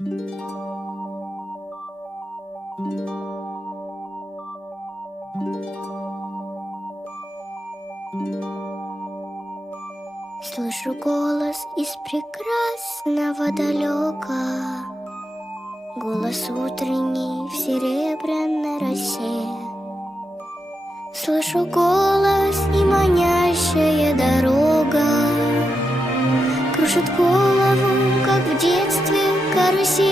Слышу голос из прекрасного далека, голос утренний в серебряной росе. Слышу голос и манящая дорога кружит голову, как в детстве карусель.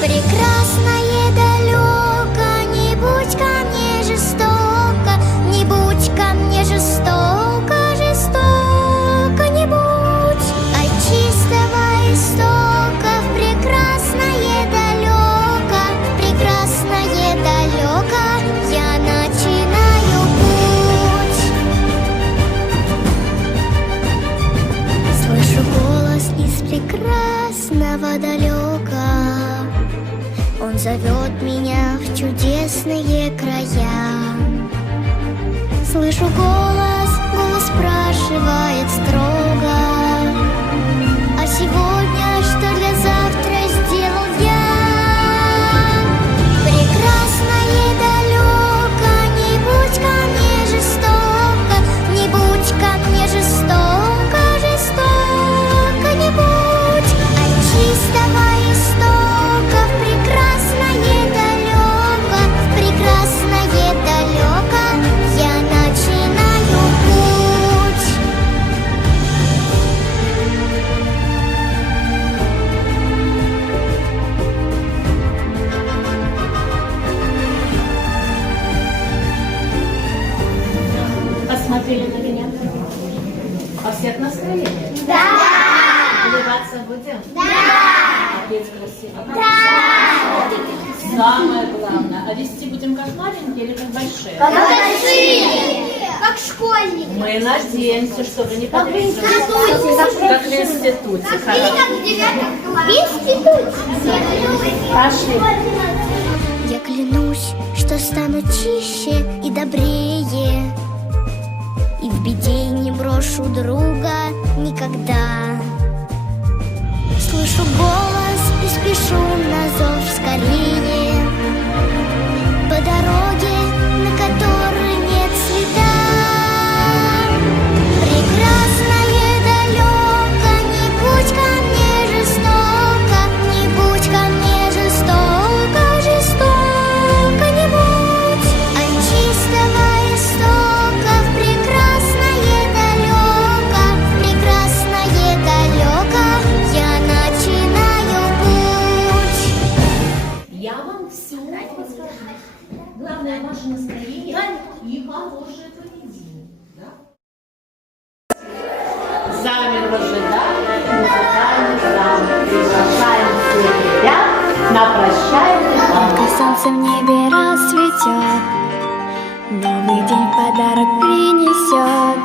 Прекрасное далеко, не будь ко мне жестоко, не будь ко мне жестоко, жестоко не будь. От чистого истока в прекрасное далеко, в прекрасное далеко я начинаю путь. Слышу голос из прекрасного далека, он зовет меня в чудесные края. Слышу голос, голос спрашивает строго: а сегодня что для завтра сделал я? Прекрасное далеко, не будь ко мне жестоко, не будь ко мне жестоко, жестоко не будь. От чистого истока в прекрасное далеко, в прекрасное далеко я начинаю путь. Посмотрели на меня? А всех настроение? Да! Улыбаться будем? Да! Петь красиво? Да! Самое главное, а вести будем как маленькие или как большие? Как большие! Как школьники! Мы надеемся, что вы не подведете. Как в институте. В институте! Пошли. Я клянусь, что стану чище и добрее, и в беде не брошу друга никогда. Слышу голос и спешу на зов скорее, по дороге, на которой нет следа. Прекрасное далеко, не будь ко мне жестоко, не будь ко мне жестоко, жестоко не будь. От чистого истока в прекрасное далеко, в прекрасное далеко я начинаю путь. Я вам все расскажу. Главное ваше настроение и хорошее поведение. Да? Замер в ожидании, музыкальный зал. Приглашаем всех ребят на прощальный танец. Когда солнце в небе расцветет, новый день подарок принесет.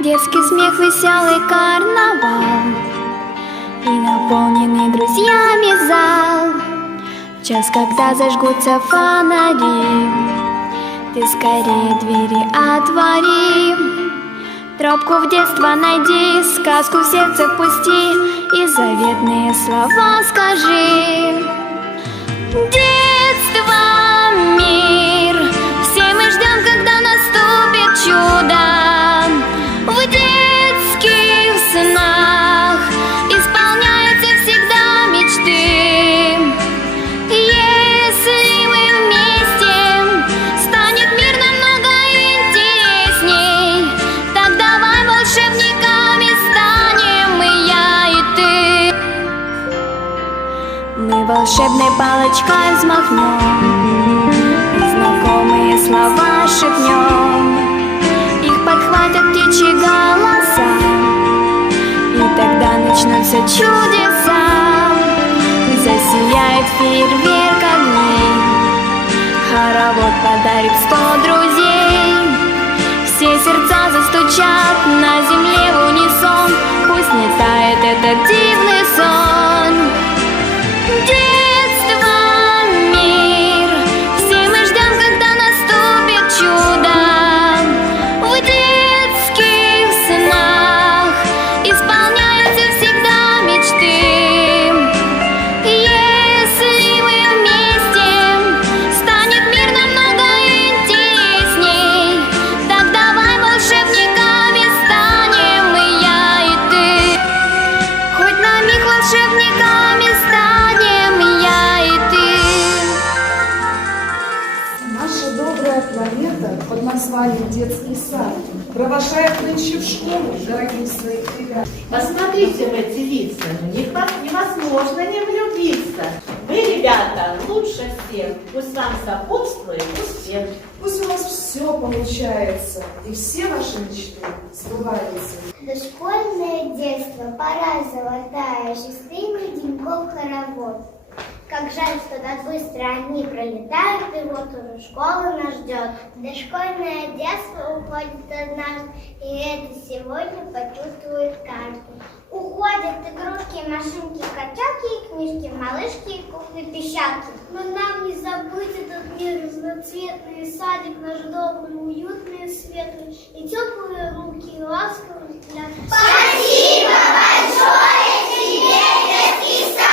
Детский смех, веселый карнавал и наполненный друзьями зал. В час, когда зажгутся фонари, ты скорее двери отвори. Тропку в детство найди, сказку в сердце пусти и заветные слова скажи. Детство, мир, все мы ждем, когда наступит чудо. В детских снах исполняются всегда мечты. Если мы вместе, станет мир намного интересней. Так давай волшебниками станем и я, и ты. Мы волшебной палочкой взмахнем и знакомые слова шепнем. Их подхватят птичьи голоса, и тогда начнутся чудеса. Засияет фейерверк огней, хоровод подарит 100 друзей. Все сердца застучат на земле в унисон, пусть не тает этот дивный сон. Детство, мир, все мы ждем, когда наступит чудо. В детских снах исполняются всегда мечты. детский сад, провожают нынче в школу дорогих своих ребят. Посмотрите в эти лица, невозможно не влюбиться. Вы, ребята, лучше всех, пусть вам сопутствует успех. Пусть у вас все получается, и все ваши мечты сбываются. Дошкольное детство, пора золотая, счастливый деньков хоровод. Как жаль, что так быстро они пролетают, и вот уже школа нас ждет. Дошкольное детство уходит однажды, и это сегодня почувствует каждый. Уходят игрушки, машинки, качалки, книжки, малышки, куклы, пищалки. Но нам не забыть этот мир разноцветный, садик наш добрый, уютный, светлый, и теплые руки, и ласковый взгляд. Спасибо большое тебе, детский сад!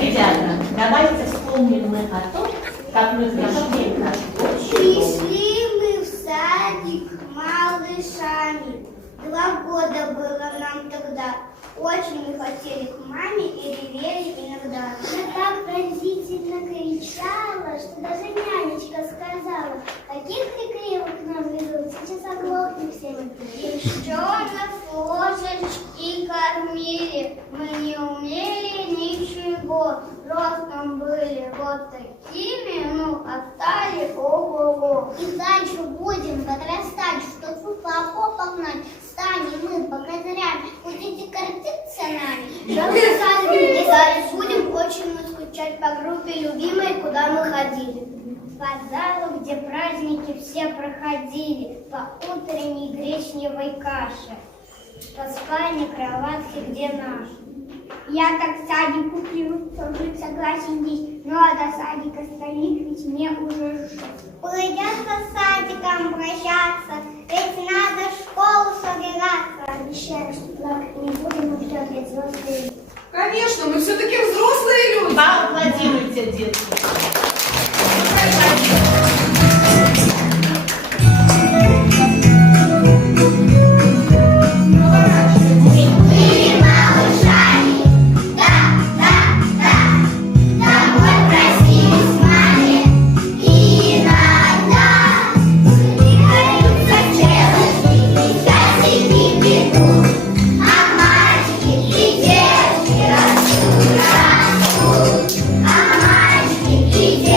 Ребята, давайте вспомним мы о том, как мы пришли в наш творческий дом. Пришли мы в садик малышами. 2 года было нам тогда. Очень не хотели к маме и ревели иногда. Я так пронзительно кричала, что даже нянечка сказала: каких ты кривых к нам ведут, сейчас оглохнем все. Девчонок ложечки кормили, мы не умели ничего. Ростом были вот такими, ну, а стали ого-го. И дальше будем подрастать, чтобы по попам нам станем мы богатырями. Будете гордиться нами. Жалко, садик не будем очень мы скучать по группе любимой, куда мы ходили. По залу, где праздники все проходили, по утренней гречневой каше, по спальне кроватке, где наш. Я так к садику привык, жить согласен здесь, ну а до садика столик, ведь мне уже придется с садиком прощаться, ведь надо в школу собираться. Обещаю, что плакать не будем, но ждет ведь взрослые. Конечно, мы все-таки взрослые люди. Поаплодируйте, детки. И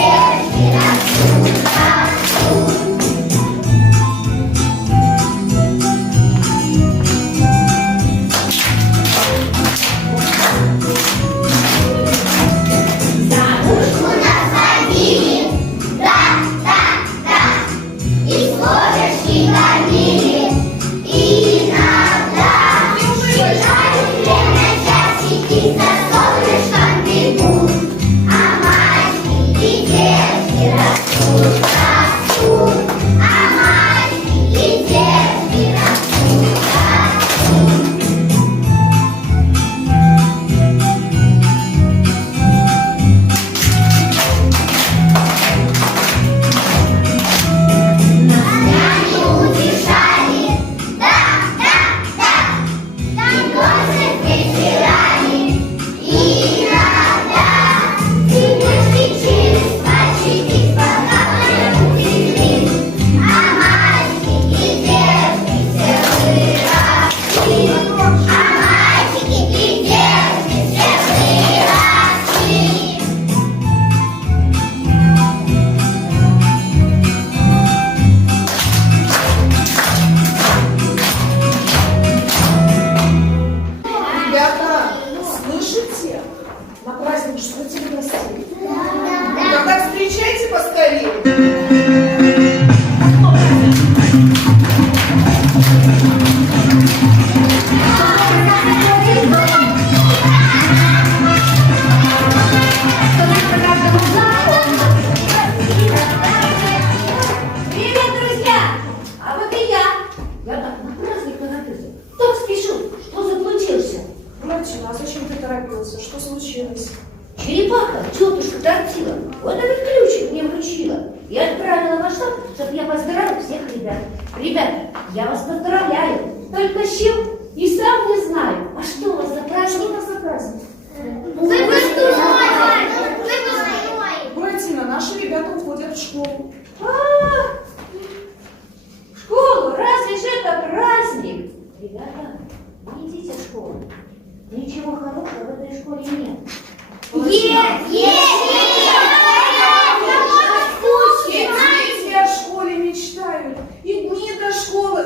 ребят. Ребята, я вас поздравляю. Только с чем? И сам не знаю. А что у вас за праздник? Что у вас за праздник? Буратино, наши ребята уходят в школу. В школу? Разве же это праздник? Ребята, не идите в школу. Ничего хорошего в этой школе нет. Дети о школе мечтают, и дни до школы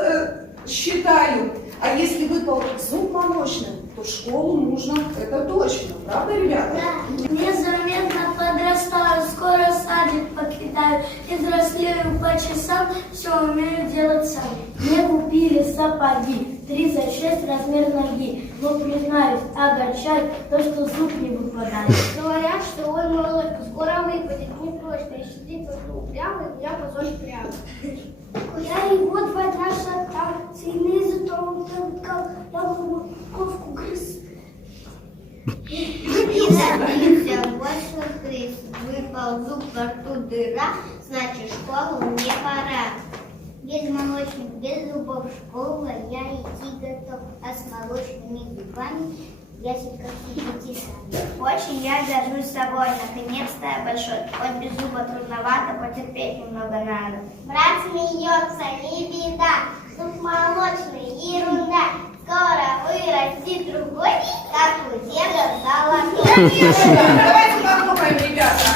считают. А если выпал зуб молочным, то в школу нужно, это точно. Правда, ребята? Незаметно подрастаю, скоро садик покидаю, и взрослею по часам, все умею делать сам. Мне купили сапоги, 3 за 6 размер ноги, но признаюсь, огорчает то, что зуб не выпадает. Говорят, что ой, молочка, скоро выпадет, не точно, и сидит вокруг прямо, и я позор прямо. Я его 2 дня шатал, сильный зубом толкал, я морковку грыз. И забился больше крыс, выпал зуб во рту дыра, значит школу мне пора. Без молочных, без зубов школа я идти готов, а с молочными зубами я как идти сами. Очень я горжусь собой, наконец-то я большой, хоть без зуба трудновато, потерпеть немного надо. Брат смеется, не беда, зуб молочный, ерунда. Скоро вырастет другой, как у деда золотой. Давайте похлопаем, ребята.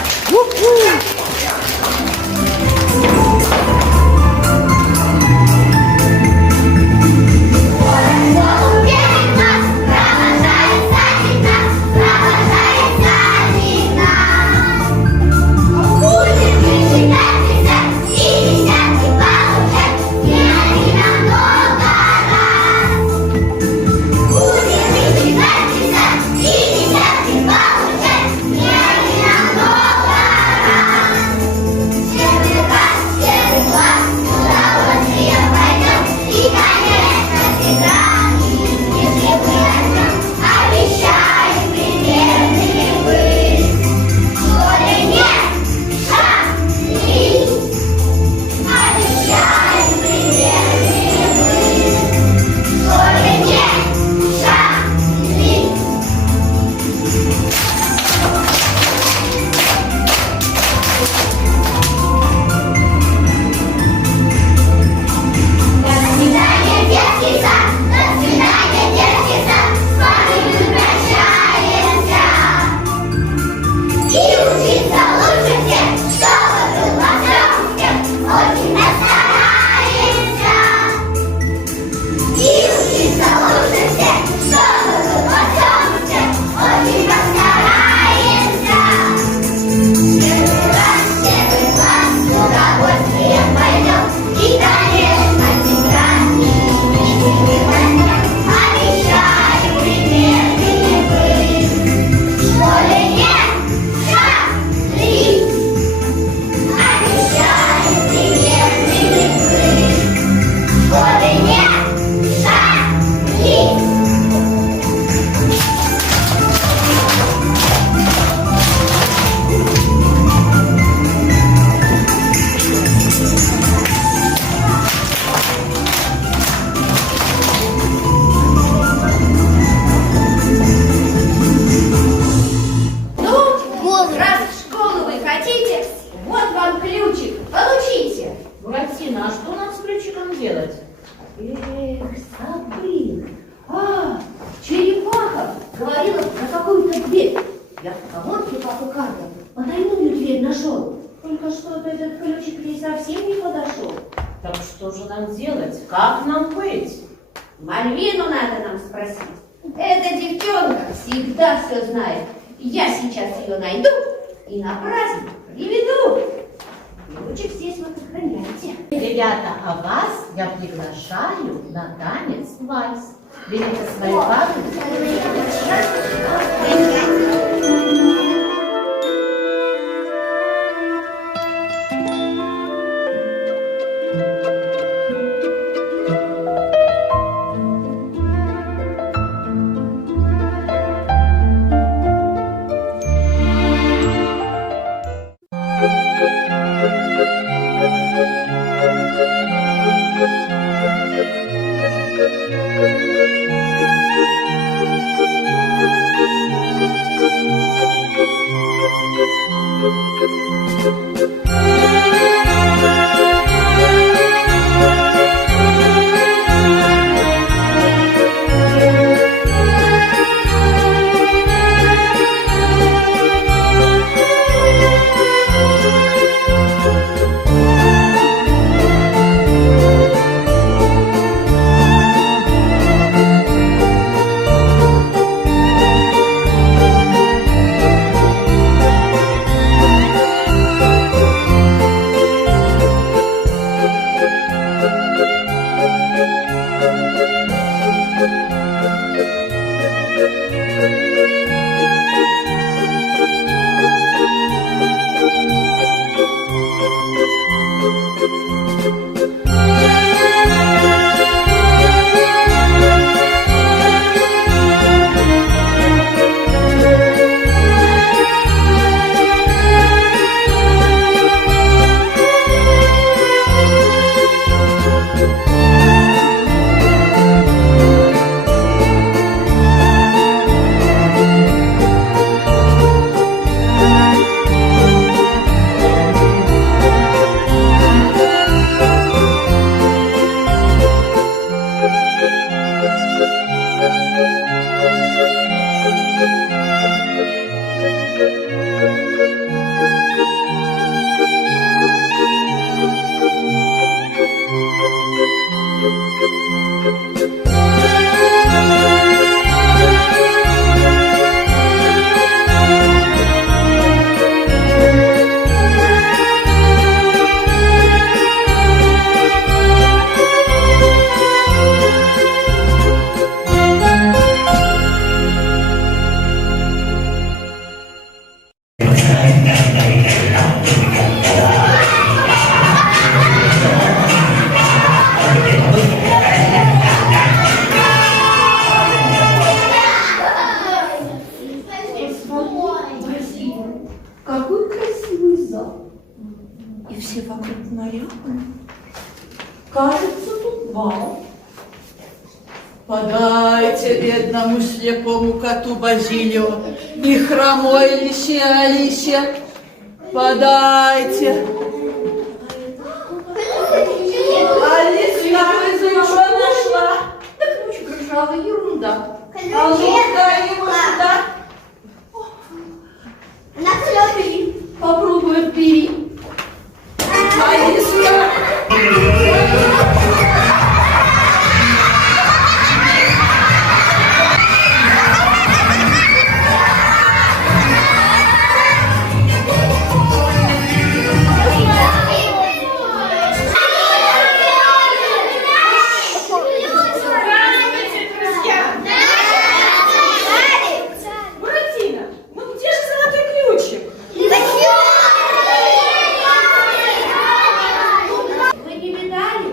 Как нам быть? Мальвину надо нам спросить. Эта девчонка всегда все знает. Я сейчас ее найду и на праздник приведу. Ключик здесь вот охраняйте. Ребята, а вас я приглашаю на танец вальс. Берите свои пары. Кажется, тут бал. Подайте бедному слепому коту Базилио, не хромой лище, Алисе, подайте. Алиса, ты что нашла? Да ключик ржавый, ерунда. А ну-ка его сюда. На клёве. Попробуй бери. Алиса. Буратино, ну где же золотой ключик? Вы не видали?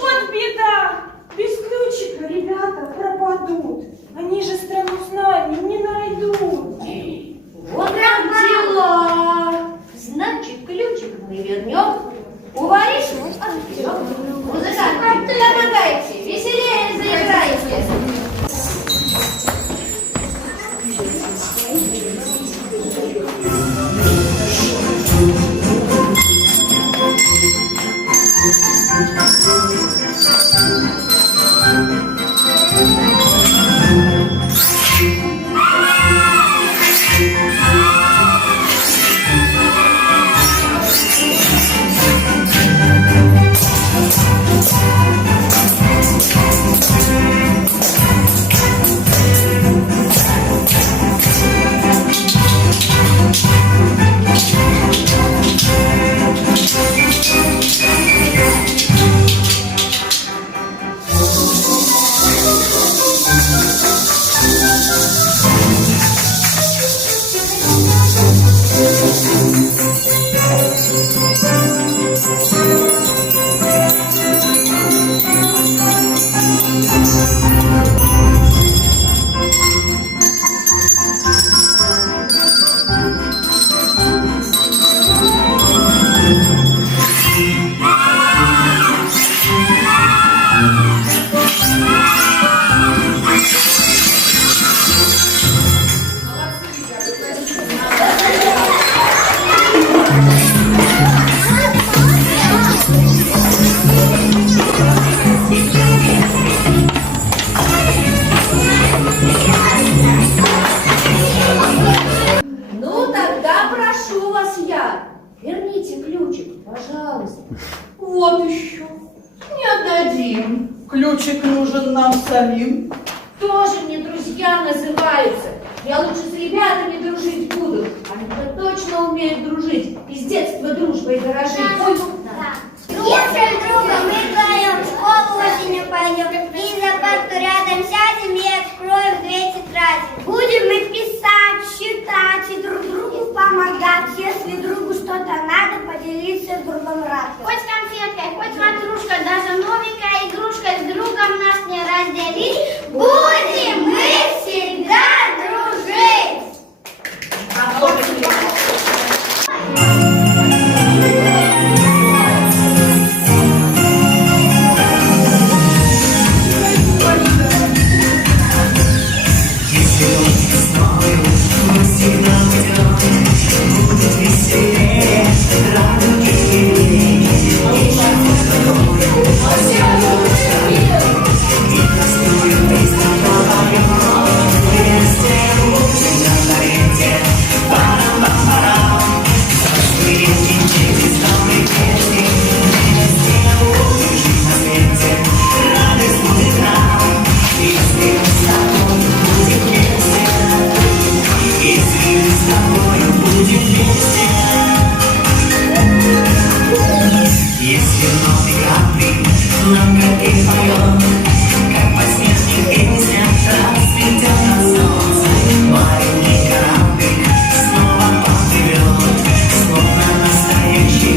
Вот беда! Без ключика ребята пропадут. Они же страну знаний не найдут. Вот так дела. Значит, ключик мы вернем. У воришек отберем. Музыканты, помогайте, веселее заиграйте. Ну, тогда прошу вас я. Верните ключик, пожалуйста. Вот еще. Не отдадим. Ключик нужен нам самим. Тоже мне друзья называются. Я лучше с ребятами дружить буду. Они-то точно умеют дружить. И с детства дружбой дорожить. Если друга мы вдвоем в школу осенью пойдем, и за парту рядом сядем и откроем две тетради. Будем мы писать, считать и друг другу помогать. Если другу что-то надо, поделиться с другом радостью. Хоть конфеткой, хоть ватрушкой, даже новенькая игрушка с другом нас не разделить. Будем мы всегда дружить. Снова поплывет, словно настоящий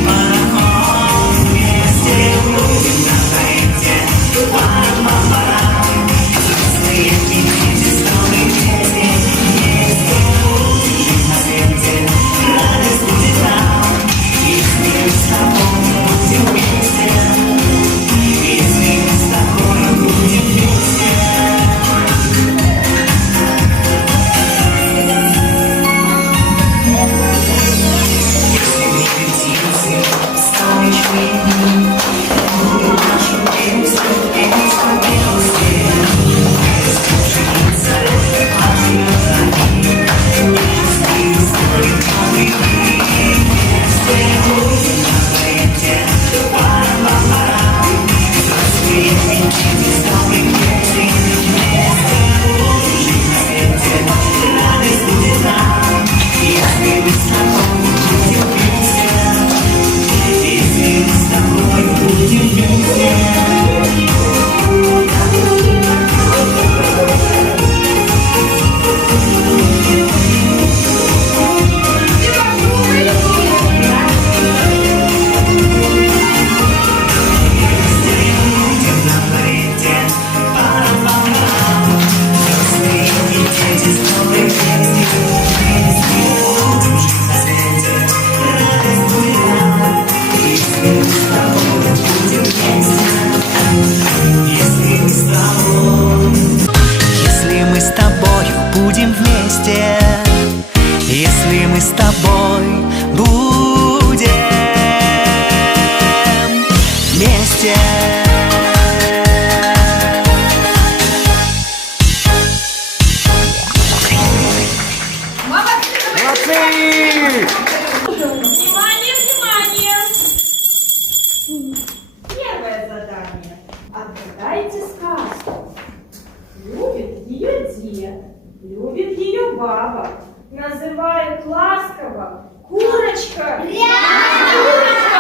Снегурочка.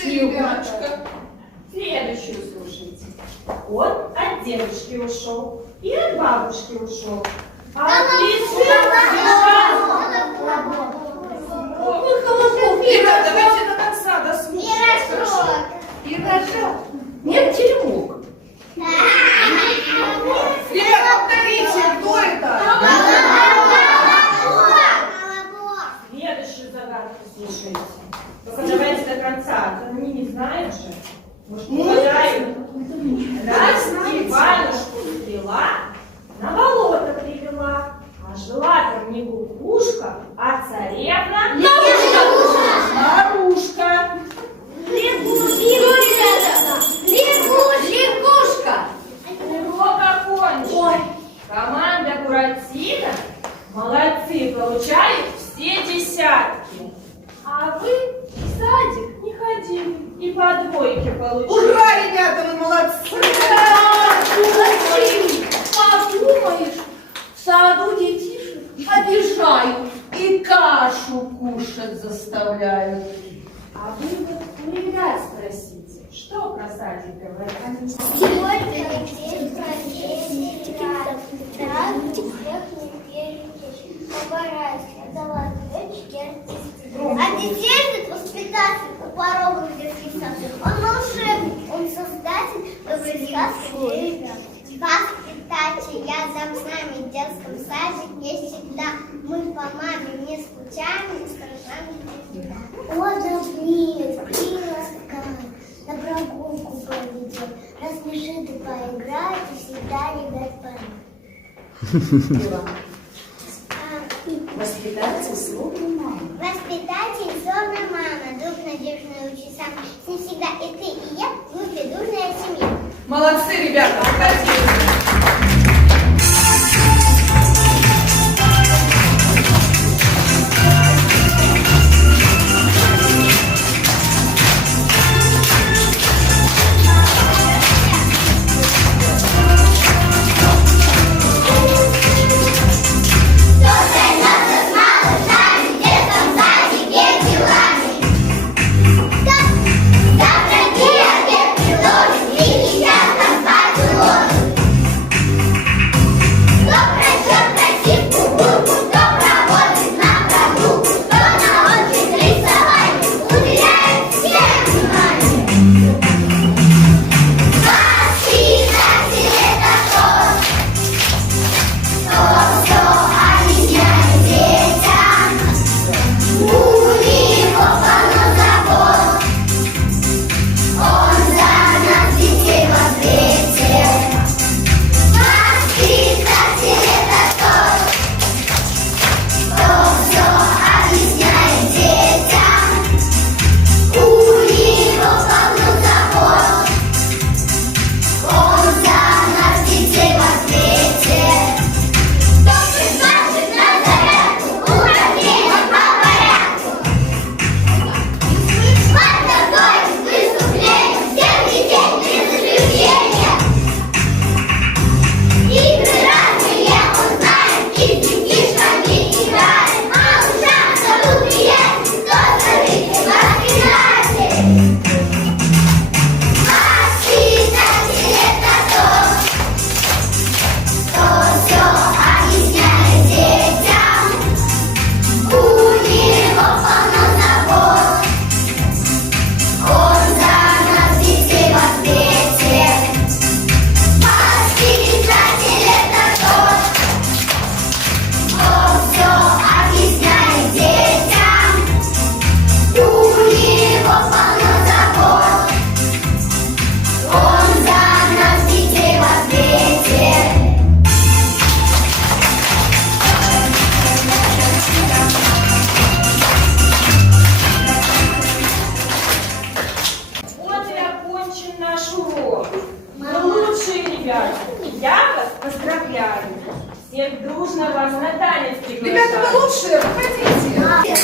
Снегурочка. Следующую слушайте. Он от дедушки ушел и от бабушки ушел. А от лисы Ира, давайте до конца дослушаем. Хорошо? Пирожок. Нет, теремок. Ребята, повторите, кто это? Следующую загадку слушайте. Только давайте до конца, а то они не знают же. Может, угадают. Раз Иванушку стрела, на болото привела, а жила там не кукушка, а царевна Нарушка. Лягушка. Урок окончен. Команда Буратино молодцы, получают все десятки. А вы в садик не ходили и по двойке получили. Ура, ребята, вы молодцы! Подумаешь, в саду детишек обижают и кашу кушать заставляют. А вы вот у ребят спросите, что про садик говорят? Сегодня здесь проделали так, всех не перечишь. Поборайся, отдала дочке артисты. А десерт воспитатель у порога в детский сад. Он волшебник, он создатель доброй сказки для ребят. Воспитатель, я за нами в детском саде не всегда. Мы по маме не скучаем, не страшаем. Отдохни, рассказывай, на прогулку поведем, рассмеши ты, поиграй, и всегда ребят поймет. Воспитатель словно мама. Воспитатель, словно мама, друг надежный учитель. С ним всегда и ты, и я, мы придурная семья. Молодцы, ребята, молодцы. Всех дружно вас на танец приглашаю. Ребята, вы лучшие, выходите.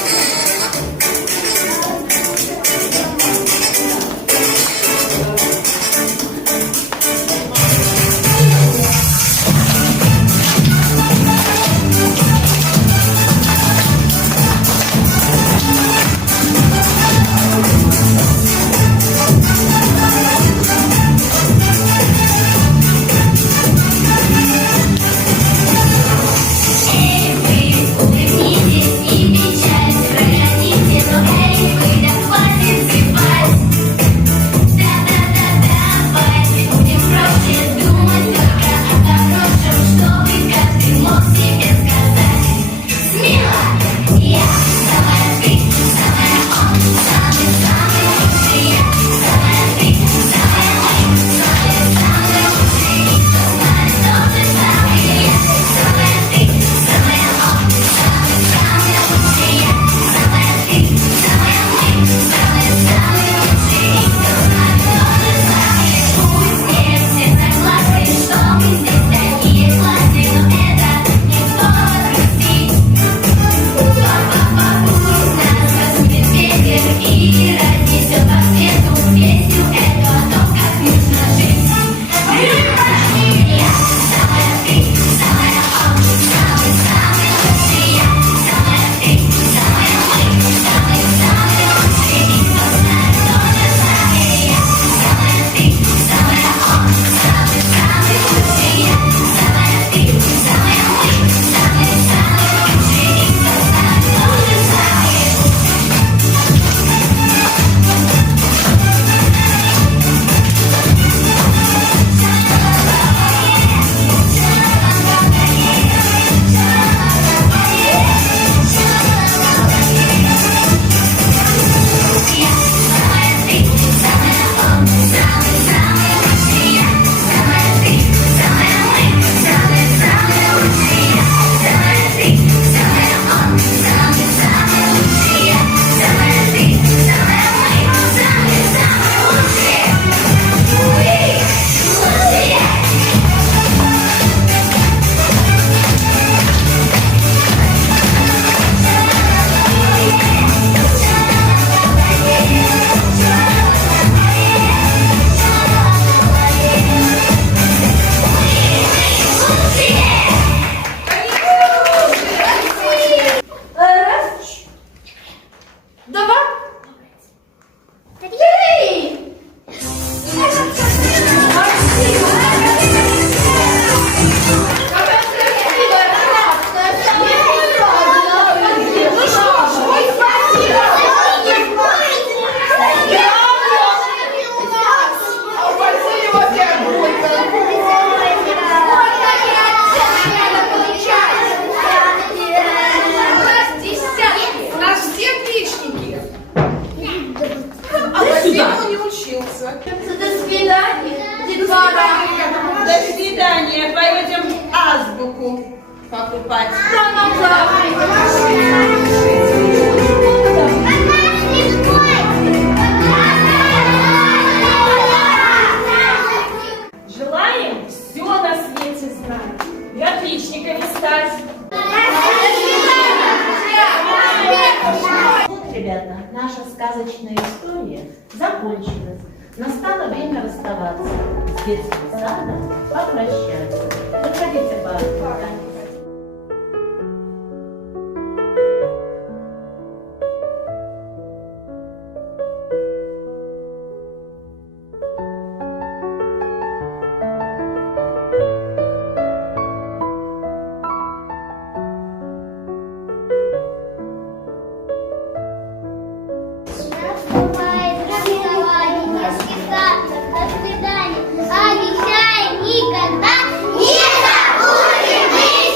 свидания, пойдем азбуку покупать. Желаем все на свете знать и отличниками стать. Вот, ребята, наша сказочная история закончилась. Настало время расставаться. С детским садом попрощаться. Выходите, пожалуйста. Бывает расставание, не считаться, до свидания. Обещаем никогда не забудем мы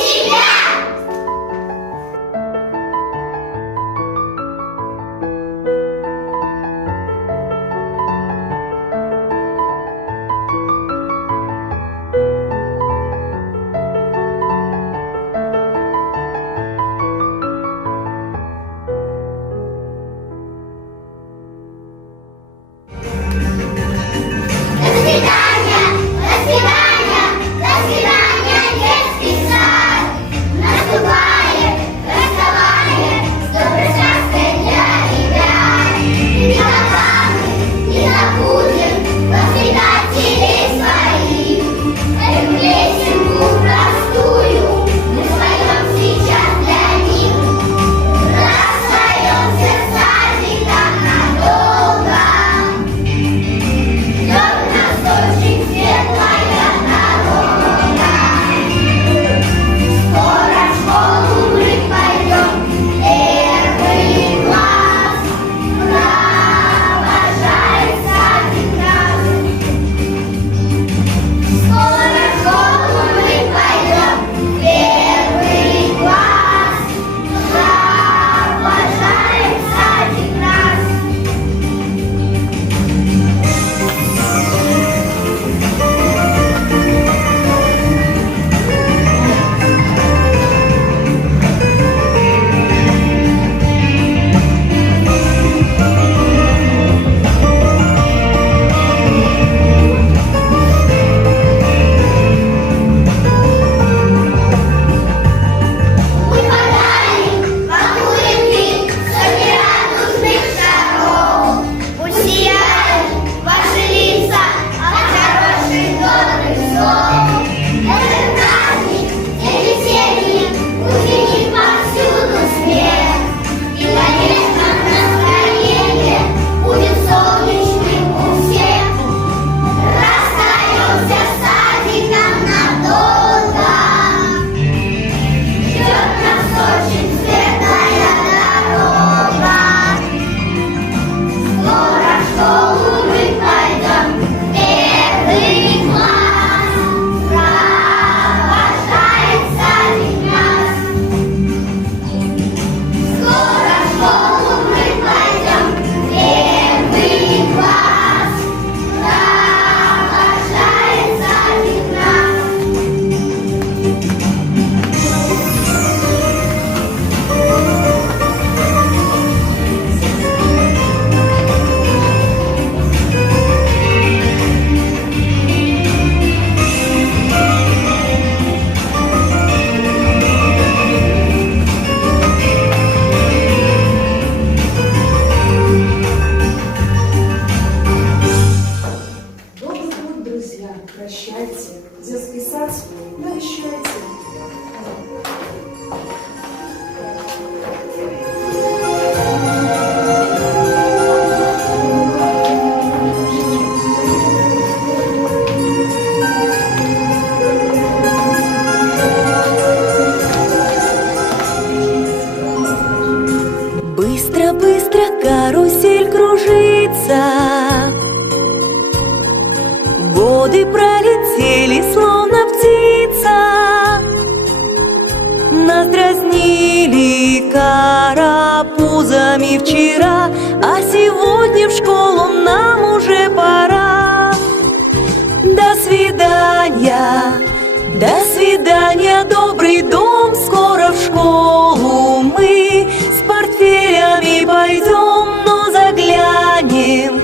свидания, добрый дом, скоро в школу мы с портфелями пойдем, но заглянем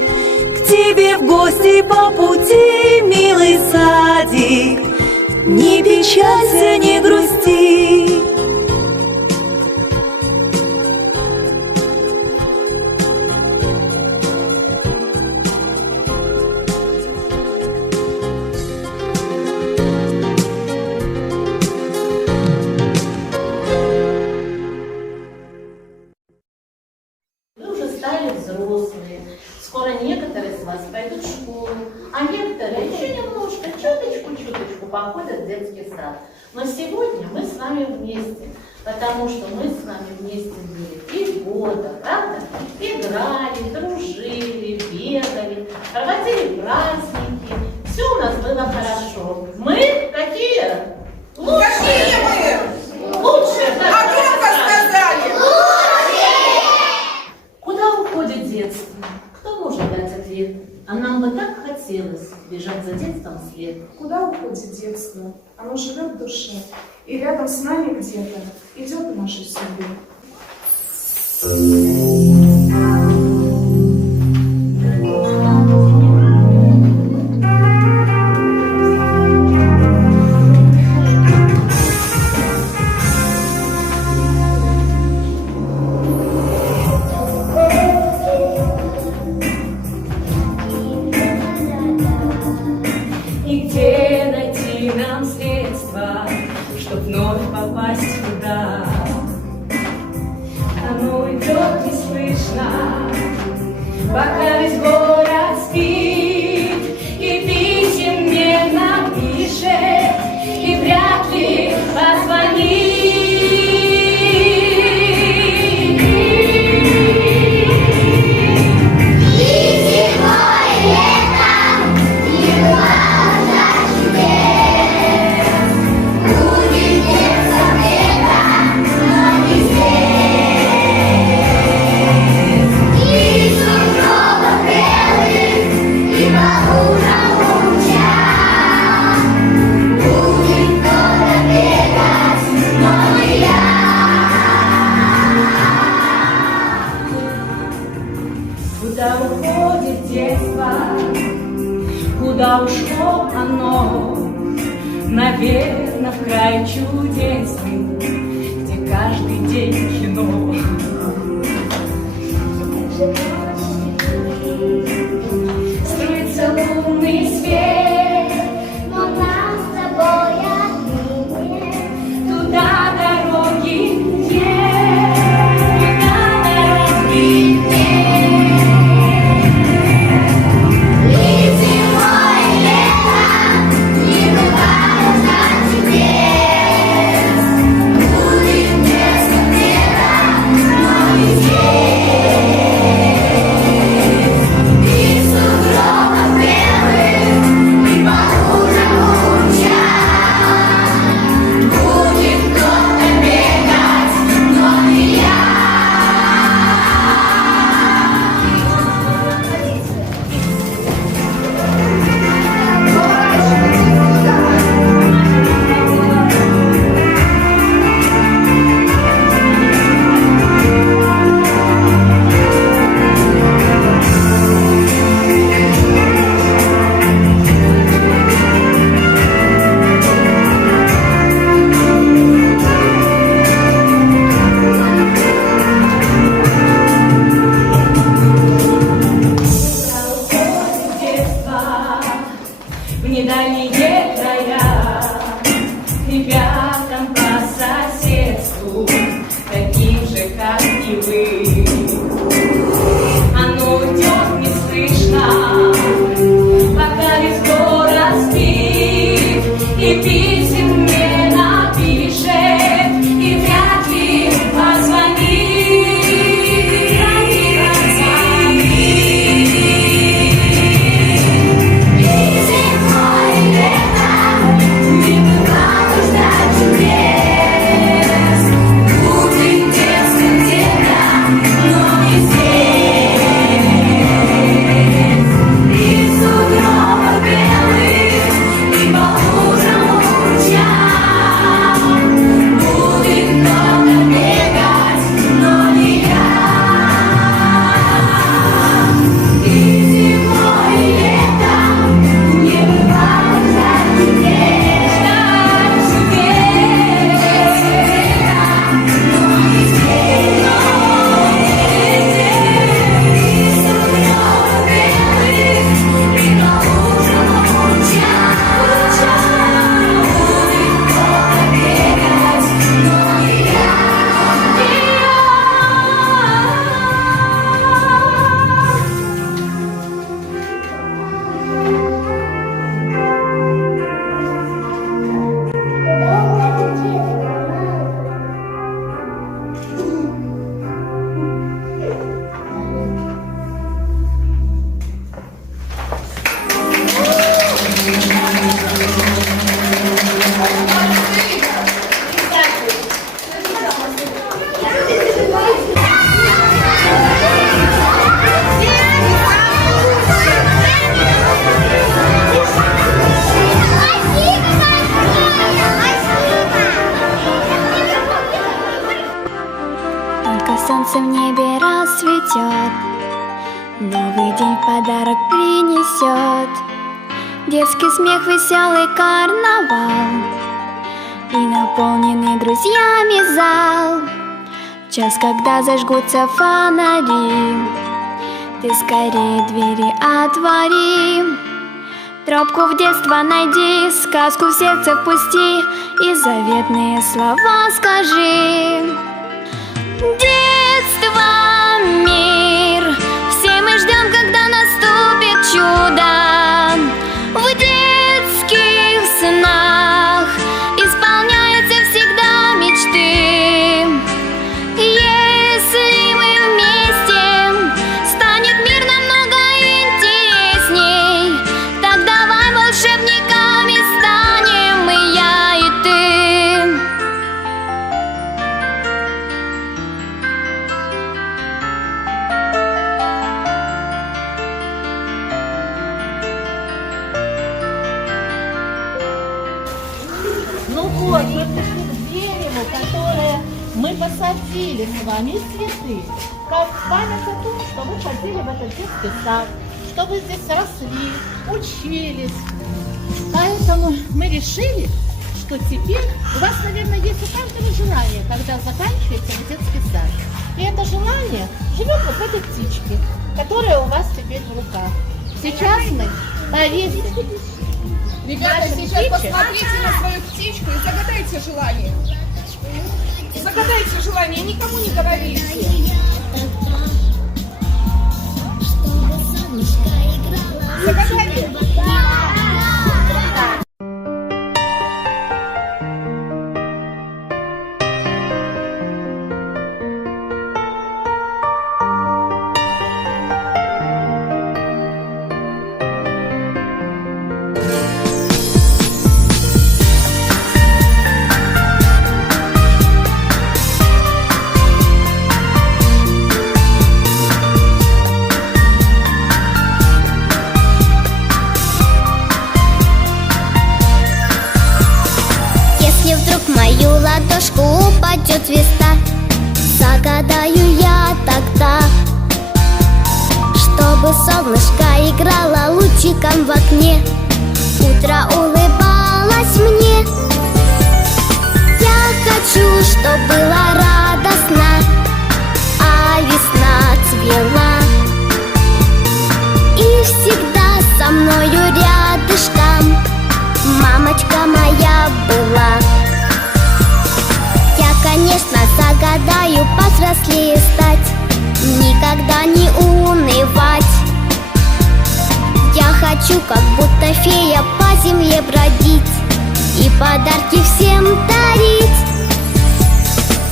к тебе в гости по пути, милый садик. Не печалься, не грусти. Вы уже стали взрослые. Скоро некоторые из вас пойдут в школу, а некоторые еще немножко, чуточку походят в детский сад. Но сегодня мы с вами вместе, потому что мы с вами вместе были 3 года, правда? Играли, дружили, бегали, проводили праздники. Все у нас было хорошо. Мы какие? Какие мы? Лучшие. А громко сказали. Куда уходит детство? Кто может дать ответ? А нам бы так хотелось бежать за детством вслед. Куда уходит детство? Оно живет в душе. И рядом с нами где-то идет в нашей судьбе. И где найти нам средства, чтоб вновь попасть туда? Оно идет неслышно, пока весь город спит, и писем не напишет, и вряд ли позвонит. Куда уходит детство, куда ушло оно? Наверно, в край чудесный, где каждый день кино. Струится лунный свет, Но нам с тобой отныне туда дороги нет, туда дороги нет. и зимой, и летом не бывает на чудес. Будет место где-то, но не здесь. Новый день в подарок принесет детский смех, веселый карнавал и наполненный друзьями зал. В час, когда зажгутся фонари, ты скорее двери отвори. Тропку в детство найди, сказку в сердце впусти и заветные слова скажи. Детство, мир, все мы ждем, когда наступит чудо. В детских снах исполняются всегда мечты. Если мы вместе, станет мир намного интересней. Так давай волшебниками станем и я, и ты. Ну вот, мы пришли к дереву, которое мы посадили с вами цветы, как память о том, что вы ходили в этот детский сад, что вы здесь росли, учились. Поэтому мы решили, что теперь у вас, наверное, есть у каждого желание, когда заканчивается детский сад. И это желание живет вот в этой птичке, которая у вас теперь в руках. Сейчас мы повесим. Ребята, сейчас посмотрите на свою птичку и загадайте желание. Загадайте желание, никому не говорите. Загадали? ладошку упадет звезда, загадаю я тогда, чтобы солнышко играло лучиком в окне, утро улыбалось мне. Я хочу, чтоб было радостно, а весна цвела и всегда со мною рядышком мамочка моя была. Я, конечно, загадаю повзрослее стать, никогда не унывать. Я хочу, как будто фея, по земле бродить и подарки всем дарить,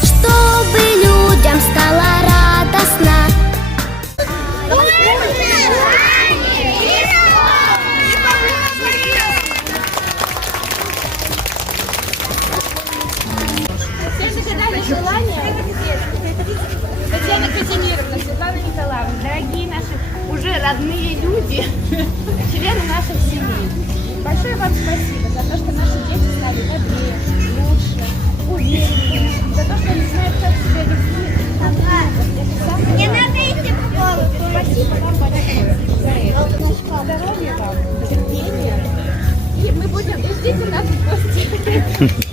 чтобы людям стало радостно. Желание Татьяна Казимировна, Светлана Николаевна, дорогие наши уже родные люди, члены наших семей. Большое вам спасибо за то, что наши дети стали добрее, лучше, увереннее, за то, что они знают, как себя вести. Не надо идти в школу. Спасибо вам большое за это. Здоровья вам, терпения. И мы будем, и ждите нас в гости.